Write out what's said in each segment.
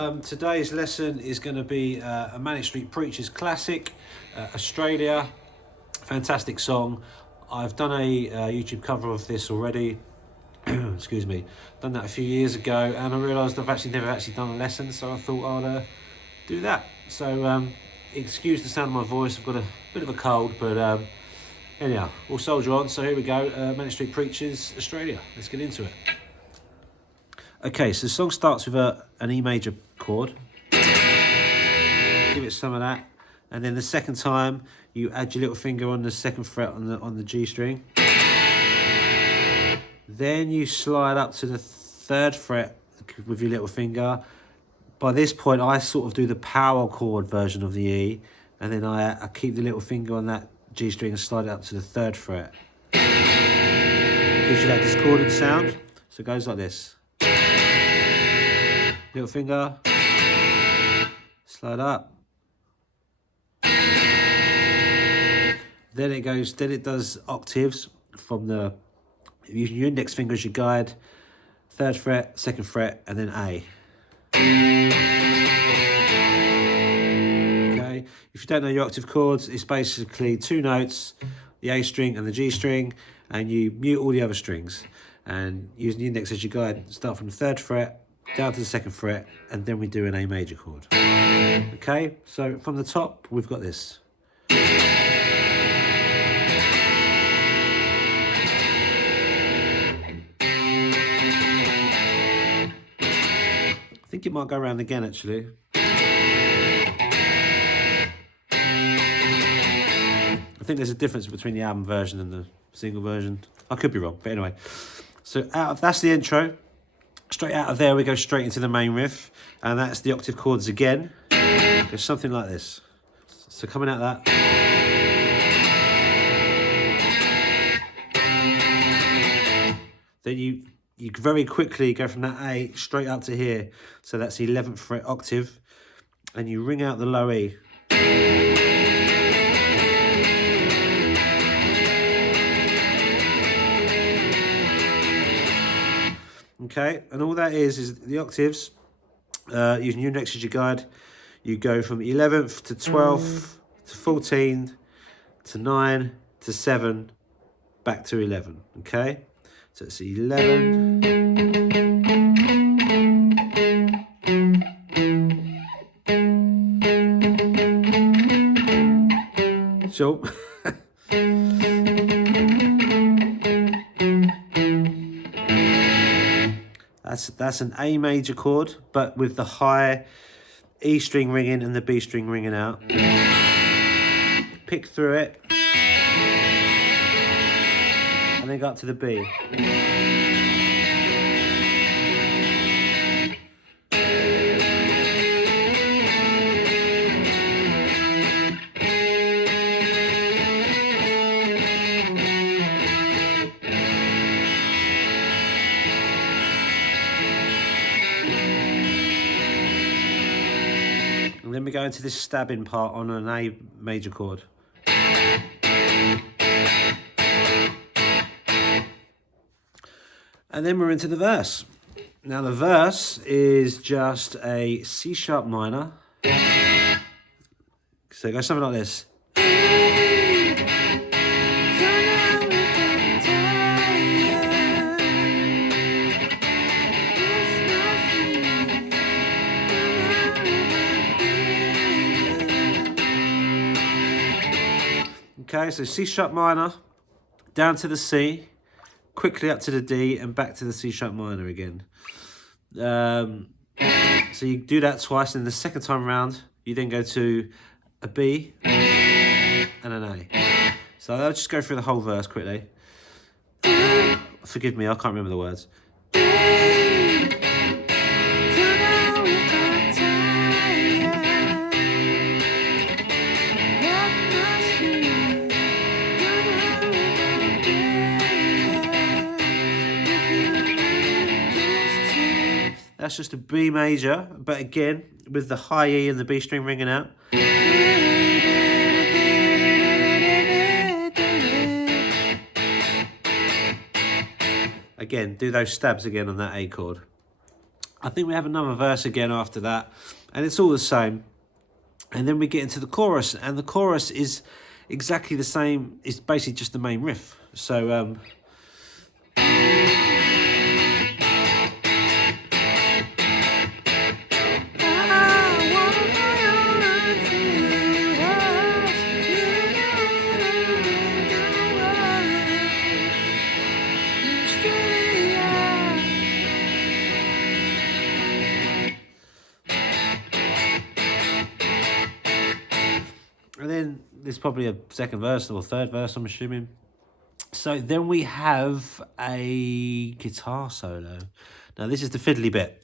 Today's lesson is going to be a Manic Street Preachers classic, Australia. Fantastic song. I've done a YouTube cover of this already. Excuse me. Done that a few years ago, and I realised I've never done a lesson, so I thought I'd do that. So excuse the sound of my voice. I've got a bit of a cold, but anyhow, we'll soldier on. So here we go. Manic Street Preachers, Australia. Let's get into it. Okay, so the song starts with an E major chord. Give it some of that, and then the second time you add your little finger on the second fret on the G string. Then you slide up to the third fret with your little finger. By this point, I sort of do the power chord version of the E, and then I keep the little finger on that G string and slide it up to the third fret. Gives you that discordant sound. So it goes like this. Little finger, slide up. Then it does octaves from using your index finger as your guide, third fret, second fret, and then A. Okay, if you don't know your octave chords, it's basically two notes, the A string and the G string, and you mute all the other strings. And using the index as your guide, start from the third fret, down to the second fret, and then we do an A major chord. Okay, so from the top, we've got this. I think it might go around again, actually. I think there's a difference between the album version and the single version. I could be wrong, but anyway. So that's the intro. Straight out of there, we go straight into the main riff, and that's the octave chords again. It's something like this. So coming out of that. Then you very quickly go from that A straight up to here. So that's the 11th fret octave, and you ring out the low E. Okay, and all that is the octaves. Using your index as your guide, you go from 11th to 12th to 14 to 9 to 7, back to 11. Okay, so it's 11. So. That's an A major chord, but with the high E string ringing and the B string ringing out. Pick through it, and then go up to the B. And then we go into this stabbing part on an A major chord. And then we're into the verse. Now the verse is just a C sharp minor. So it goes something like this. Okay, so C sharp minor, down to the C, quickly up to the D, and back to the C sharp minor again. So you do that twice, and the second time around, you then go to a B and an A. So I'll just go through the whole verse quickly. Forgive me, I can't remember the words. That's just a B major, but again, with the high E and the B string ringing out. Again, do those stabs again on that A chord. I think we have another verse again after that, and it's all the same. And then we get into the chorus, and the chorus is exactly the same. It's basically just the main riff. So and then there's probably a second verse or third verse, I'm assuming. So then we have a guitar solo. Now this is the fiddly bit.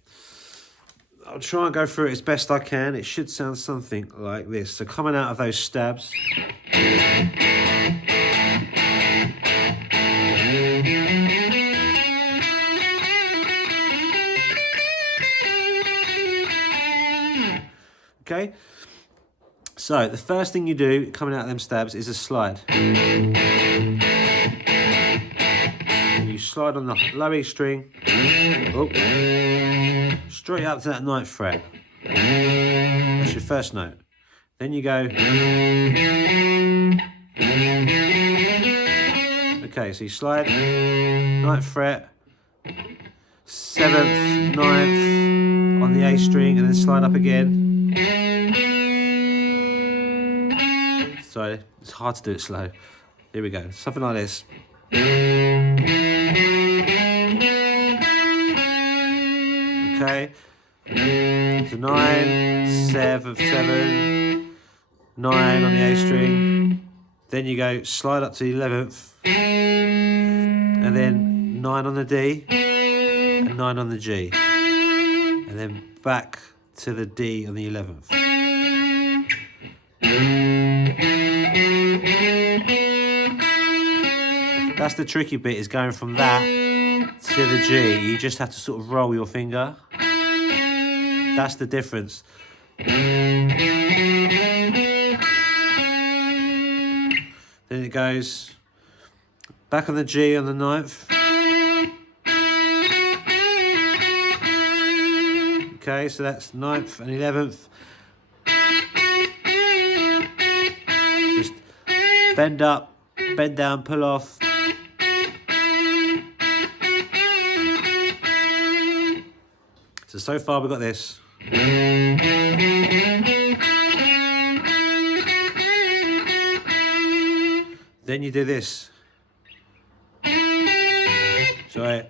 I'll try and go through it as best I can. It should sound something like this. So coming out of those stabs. Okay. So the first thing you do coming out of them stabs is a slide. You slide on the low E string, straight up to that 9th fret. That's your first note. Then you go. Okay, so you slide, 9th fret, 7th, 9th on the A string, and then slide up again. Sorry, it's hard to do it slow. Here we go, something like this. Okay, so 9, 7, 9 on the A string. Then you go slide up to the 11th, and then 9 on the D, and 9 on the G, and then back to the D on the 11th. That's the tricky bit, is going from that to the G. You just have to sort of roll your finger. That's the difference. Then it goes back on the G on the 9th. Okay, so that's 9th and 11th. Just bend up, bend down, pull off. So far we've got this. Then you do this. Sorry.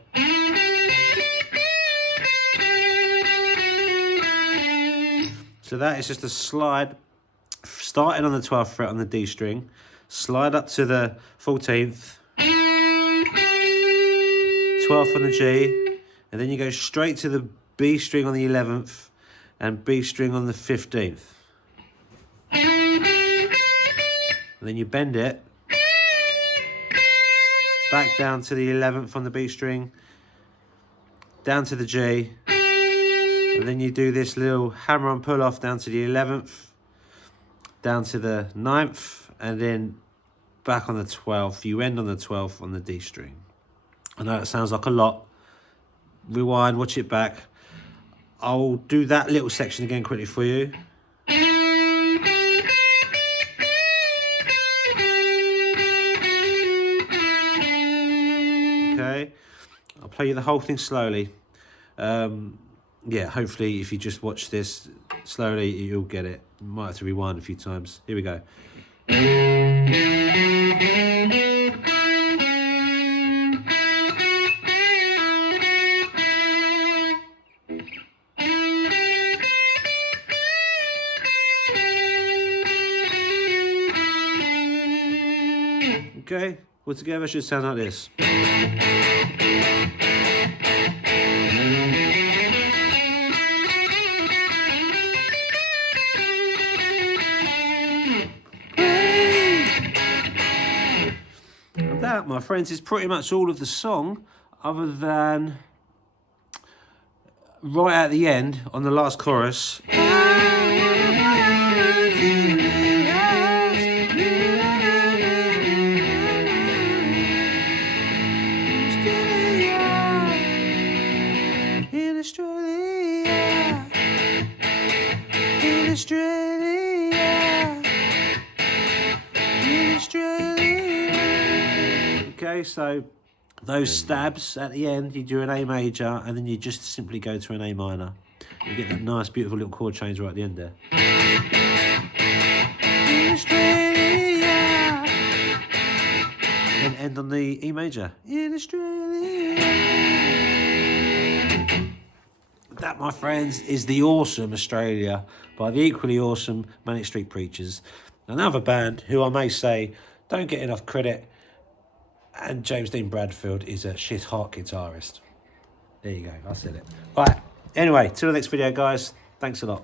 So that is just a slide, starting on the 12th fret on the D string, slide up to the 14th, 12th on the G, and then you go straight to the B string on the 11th and B string on the 15th. And then you bend it back down to the 11th on the B string, down to the G, and then you do this little hammer and pull off down to the 11th, down to the 9th, and then back on the 12th. You end on the 12th on the D string. I know it sounds like a lot. Rewind, watch it back. I'll do that little section again quickly for you. Okay, I'll play you the whole thing slowly. Yeah, hopefully if you just watch this slowly, you'll get it. You might have to rewind a few times. Here we go. Okay, all together should sound like this. And that, my friends, is pretty much all of the song, other than right at the end on the last chorus. In Australia. Australia. In Australia. Okay, so those stabs at the end, you do an A major, and then you just simply go to an A minor. You get that nice, beautiful little chord change right at the end there. In Australia. And then end on the E major. In Australia. That, my friends, is the awesome Australia by the equally awesome Manic Street Preachers. Another band who I may say don't get enough credit, and James Dean Bradfield is a shit hot guitarist. There you go, I said it. Right, anyway, till the next video, guys. Thanks a lot.